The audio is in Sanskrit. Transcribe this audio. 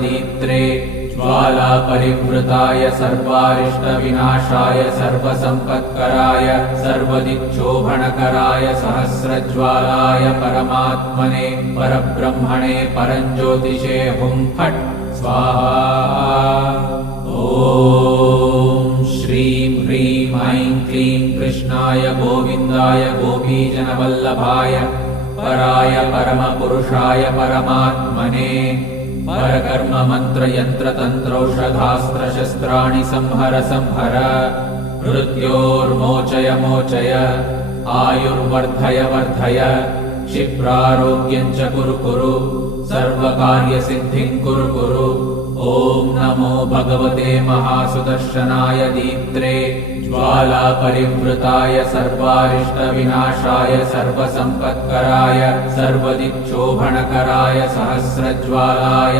दीप्त्रे ज्वाला परिवृताय सर्वारिष्टविनाशाय सर्वसम्पत्कराय सर्वदिक्शोभनकराय सहस्रज्वालाय परमात्मने परब्रह्मणे परञ्ज्योतिषे हुं फट् स्वाहा। ॐ श्रीं ह्रीं ऐं क्लीं कृष्णाय गोविन्दाय गोपीजनवल्लभाय पराय परमपुरुषाय परमात्मने परकर्म मंत्र यंत्र तंत्रौषधास्त्र शस्त्राणि संहर संहर मृत्योर्मोचय मोचय आयुर्वर्धय वर्धय क्षिप्रारोग्यं च कुरु कुरु सर्वकार्यसिद्धिं कुरु कुरु। ॐ नमो भगवते महासुदर्शनाय दीप्त्रे ज्वाला परिवृताय सर्वारिष्टविनाशाय सर्वसम्पत्कराय सर्वदिक्शोभनकराय सहस्रज्वालाय